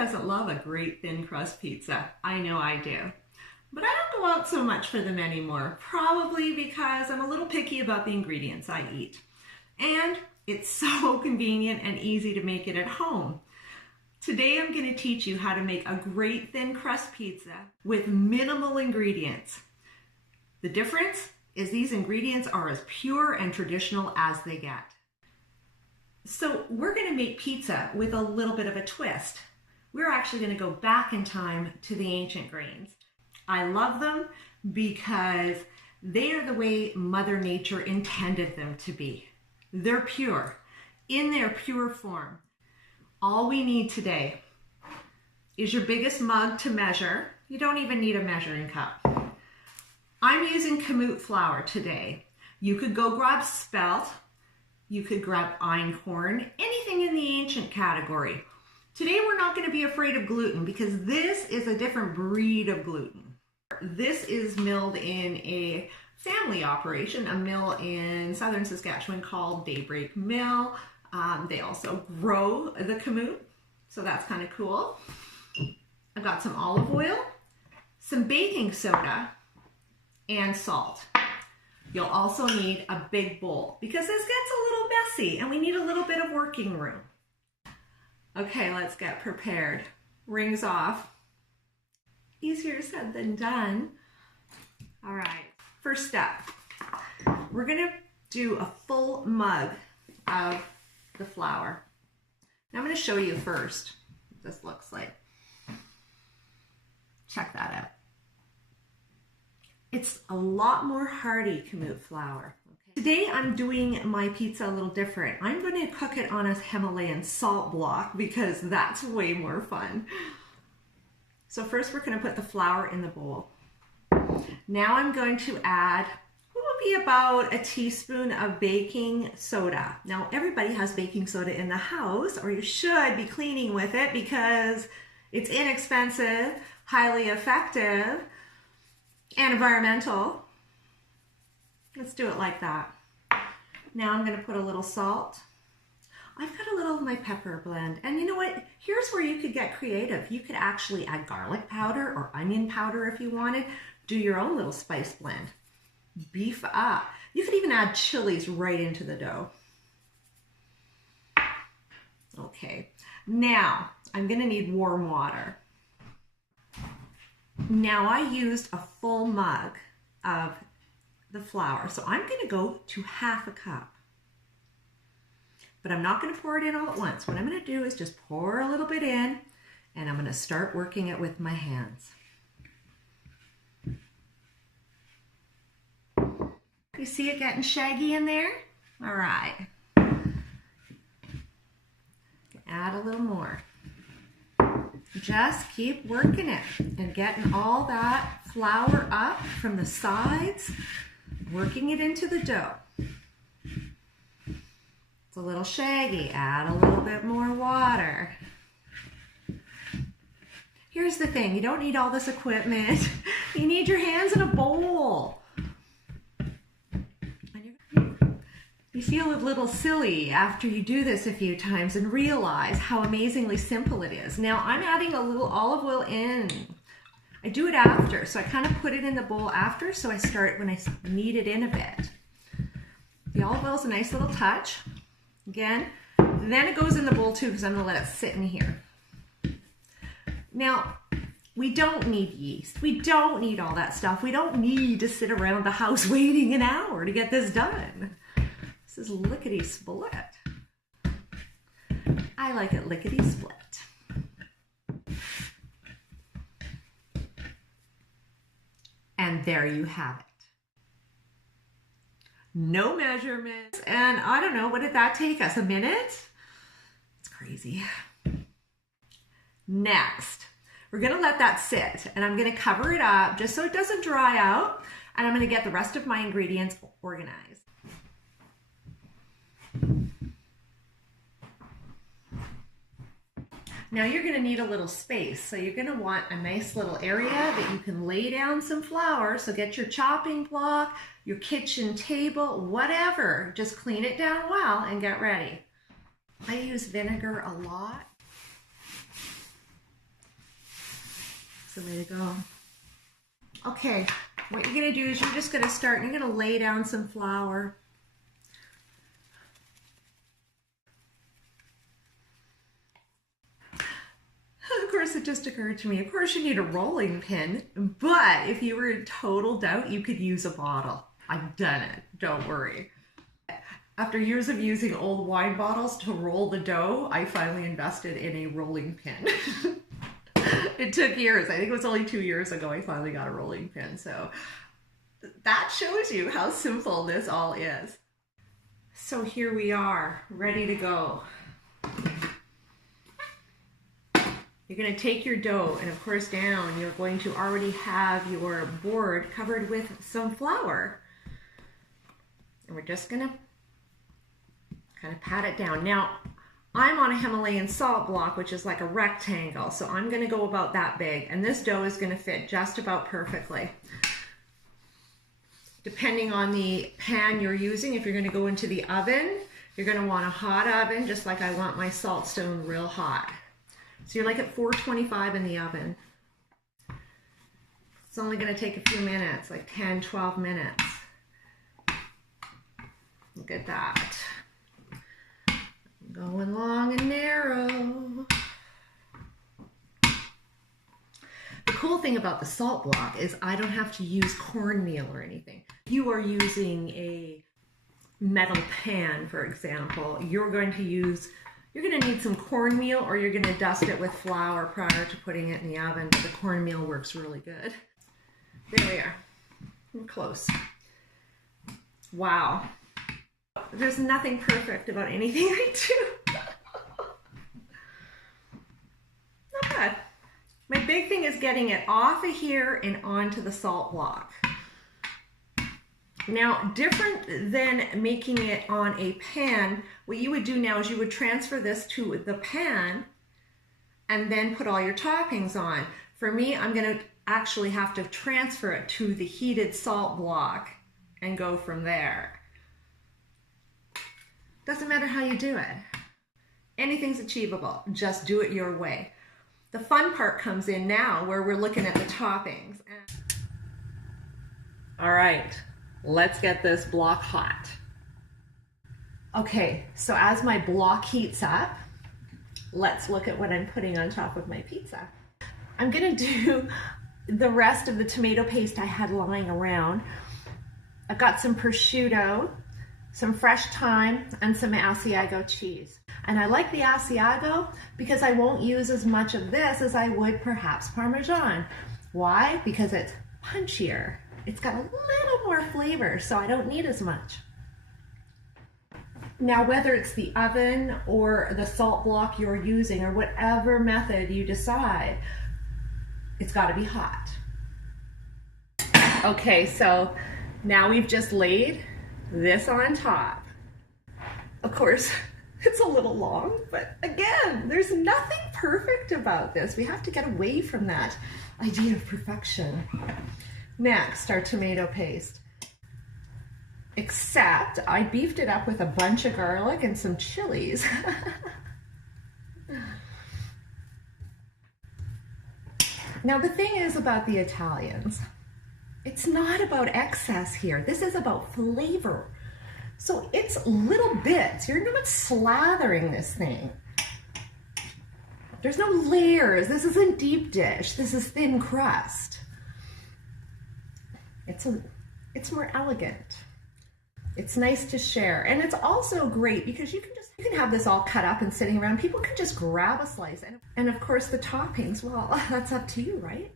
doesn't love a great thin crust pizza? I know I do. But I don't go out so much for them anymore, probably because I'm a little picky about the ingredients I eat. And it's so convenient and easy to make it at home. Today I'm going to teach you how to make a great thin crust pizza with minimal ingredients. The difference is these ingredients are as pure and traditional as they get. So we're going to make pizza with a little bit of a twist. We're actually going to go back in time to the ancient grains. I love them because they are the way Mother Nature intended them to be. They're pure, in their pure form. All we need today is your biggest mug to measure. You don't even need a measuring cup. I'm using kamut flour today. You could go grab spelt. You could grab einkorn, anything in the ancient category. Today we're not going to be afraid of gluten because this is a different breed of gluten. This is milled in a family operation, a mill in southern Saskatchewan called Daybreak Mill. They also grow the kamut, so that's kind of cool. I've got some olive oil, some baking soda, and salt. You'll also need a big bowl because this gets a little messy and we need a little bit of working room. Okay, let's get prepared. Rings off. Easier said than done. All right, first step. We're gonna do a full mug of the flour. Now I'm gonna show you first what this looks like. Check that out. It's a lot more hearty kamut flour. Okay. Today I'm doing my pizza a little different. I'm going to cook it on a Himalayan salt block because that's way more fun. So first we're going to put the flour in the bowl. Now I'm going to add what would be about a teaspoon of baking soda. Now everybody has baking soda in the house, or you should be cleaning with it because it's inexpensive, highly effective, and environmental. Let's do it like that. Now I'm going to put a little salt. I've got a little of my pepper blend. And you know what? Here's where you could get creative. You could actually add garlic powder or onion powder if you wanted. Do your own little spice blend. Beef up. You could even add chilies right into the dough. Okay. Now I'm going to need warm water. Now I used a full mug of the flour, so I'm going to go to half a cup. But I'm not going to pour it in all at once. What I'm going to do is just pour a little bit in, and I'm going to start working it with my hands. You see it getting shaggy in there? All right. Add a little more. Just keep working it and getting all that flour up from the sides, working it into the dough. It's a little shaggy. Add a little bit more water. Here's the thing. You don't need all this equipment. You need your hands in a bowl. You feel a little silly after you do this a few times and realize how amazingly simple it is. Now I'm adding a little olive oil in. I do it after, so I kind of put it in the bowl after, so I start when I knead it in a bit. The olive oil is a nice little touch. Again, then it goes in the bowl too because I'm going to let it sit in here. Now, we don't need yeast. We don't need all that stuff. We don't need to sit around the house waiting an hour to get this done. This is lickety-split. I like it lickety-split. And there you have it. No measurements. And I don't know, what did that take us? A minute? It's crazy. Next, we're going to let that sit. And I'm going to cover it up just so it doesn't dry out. And I'm going to get the rest of my ingredients organized. Now you're going to need a little space, so you're going to want a nice little area that you can lay down some flour. So get your chopping block, your kitchen table, whatever. Just clean it down well and get ready. I use vinegar a lot. the way to go. Okay, what you're gonna do is you're just gonna start, you're gonna lay down some flour. Of course, it just occurred to me, of course you need a rolling pin, but if you were in total doubt, you could use a bottle. I've done it, don't worry. After years of using old wine bottles to roll the dough, I finally invested in a rolling pin. It took years. I think it was only 2 years ago I finally got a rolling pin. So that shows you how simple this all is. So here we are, ready to go. You're going to take your dough, and of course down, you're going to already have your board covered with some flour. And we're just going to kind of pat it down. Now, I'm on a Himalayan salt block, which is like a rectangle, so I'm going to go about that big, and this dough is going to fit just about perfectly. Depending on the pan you're using, if you're going to go into the oven, you're going to want a hot oven, just like I want my Saltstone real hot. So you're like at 425 in the oven. It's only going to take a few minutes, like 10, 12 minutes. Look at that. Going long and narrow. The cool thing about the salt block is I don't have to use cornmeal or anything. If you are using a metal pan, for example, you're going to need some cornmeal, or you're going to dust it with flour prior to putting it in the oven, but the cornmeal works really good. There we are. We're close. Wow. There's nothing perfect about anything I do. Not bad. My big thing is getting it off of here and onto the salt block. Now, different than making it on a pan, what you would do now is you would transfer this to the pan and then put all your toppings on. For me, I'm going to actually have to transfer it to the heated salt block and go from there. Doesn't matter how you do it. Anything's achievable. Just do it your way. The fun part comes in now where we're looking at the toppings. All right, let's get this block hot. Okay, so as my block heats up, let's look at what I'm putting on top of my pizza. I'm gonna do the rest of the tomato paste I had lying around. I've got some prosciutto, some fresh thyme, and some Asiago cheese. And I like the Asiago because I won't use as much of this as I would perhaps Parmesan. Why? Because it's punchier. It's got a little more flavor, so I don't need as much. Now, whether it's the oven or the salt block you're using, or whatever method you decide, it's got to be hot. Okay, so now we've just laid this on top. Of course, it's a little long, but again, there's nothing perfect about this. We have to get away from that idea of perfection. Next, our tomato paste. Except I beefed it up with a bunch of garlic and some chilies. Now, the thing is about the Italians, it's not about excess here. This is about flavor. So it's little bits. You're not slathering this thing. There's no layers. This isn't deep dish. This is thin crust. It's more elegant. It's nice to share. And it's also great because you can have this all cut up and sitting around. People can just grab a slice. And of course the toppings, well, that's up to you, right?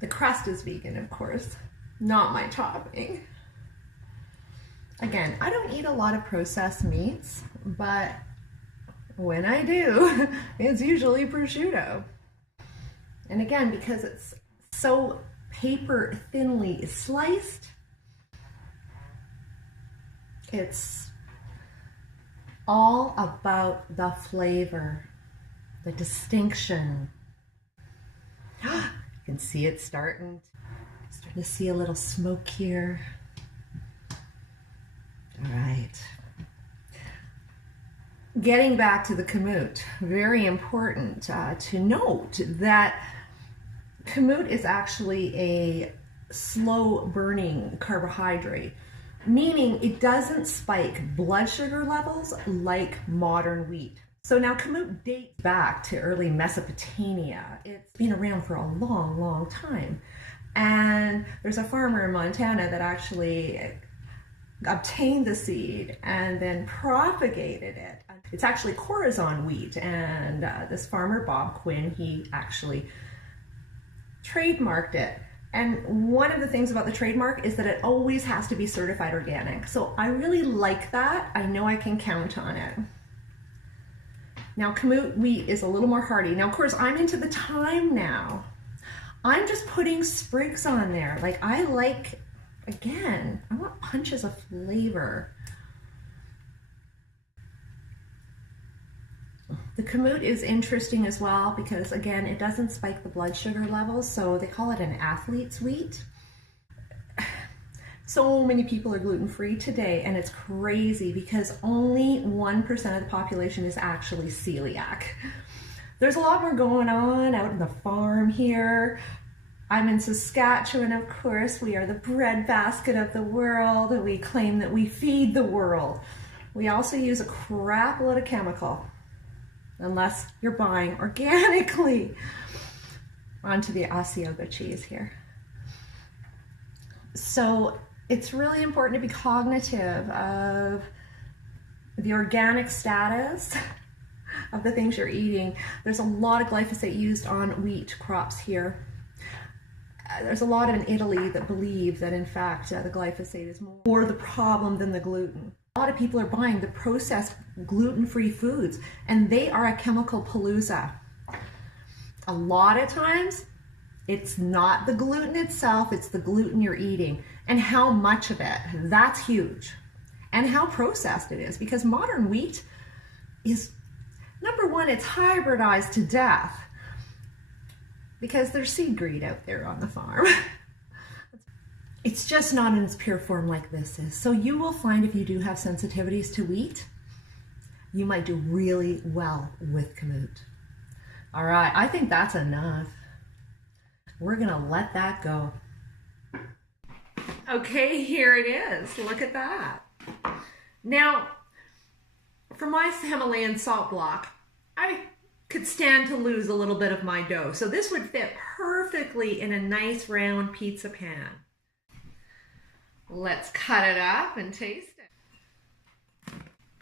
The crust is vegan, of course, not my topping. Again, I don't eat a lot of processed meats, but when I do, it's usually prosciutto. And again, because it's so paper thinly sliced, it's all about the flavor, the distinction. You can see it starting to see a little smoke here. All right. Getting back to the kamut, very important to note that kamut is actually a slow burning carbohydrate, meaning it doesn't spike blood sugar levels like modern wheat. So now kamut dates back to early Mesopotamia. It's been around for a long, long time. And there's a farmer in Montana that actually obtained the seed and then propagated it. It's actually Corazon wheat, and this farmer, Bob Quinn, he actually trademarked it. And one of the things about the trademark is that it always has to be certified organic. So I really like that. I know I can count on it. Now kamut wheat is a little more hardy. Now of course I'm into the thyme now. I'm just putting sprigs on there. Like I like, again, I want punches of flavor. The kamut is interesting as well because, again, it doesn't spike the blood sugar levels, so they call it an athlete's wheat. So many people are gluten-free today, and it's crazy because only 1% of the population is actually celiac. There's a lot more going on out in the farm here. I'm in Saskatchewan, of course. We are the breadbasket of the world, and we claim that we feed the world. We also use a crap load of chemical, unless you're buying organically. Onto the Asiago cheese here. So it's really important to be cognitive of the organic status of the things you're eating. There's a lot of glyphosate used on wheat crops here. There's a lot in Italy that believe that in fact the glyphosate is more the problem than the gluten. A lot of people are buying the processed gluten-free foods, and they are a chemical palooza. A lot of times, it's not the gluten itself, it's the gluten you're eating, and how much of it. That's huge. And how processed it is, because modern wheat is, number one, it's hybridized to death, because there's seed greed out there on the farm. It's just not in its pure form like this is. So you will find if you do have sensitivities to wheat, you might do really well with kamut. All right, I think that's enough. We're gonna let that go. Okay, here it is. Look at that. Now, for my Himalayan salt block, I could stand to lose a little bit of my dough. So this would fit perfectly in a nice round pizza pan. Let's cut it up and taste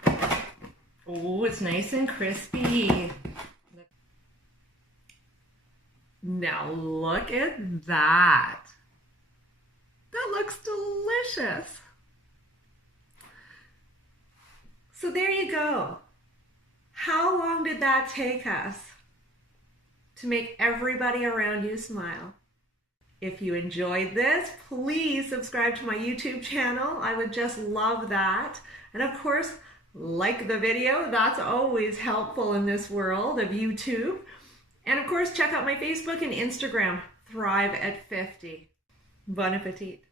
it. Oh, it's nice and crispy. Now look at that. That looks delicious. So there you go. How long did that take us to make everybody around you smile? If you enjoyed this, please subscribe to my YouTube channel. I would just love that. And of course, like the video. That's always helpful in this world of YouTube. And of course, check out my Facebook and Instagram, Thrive at 50. Bon appetit.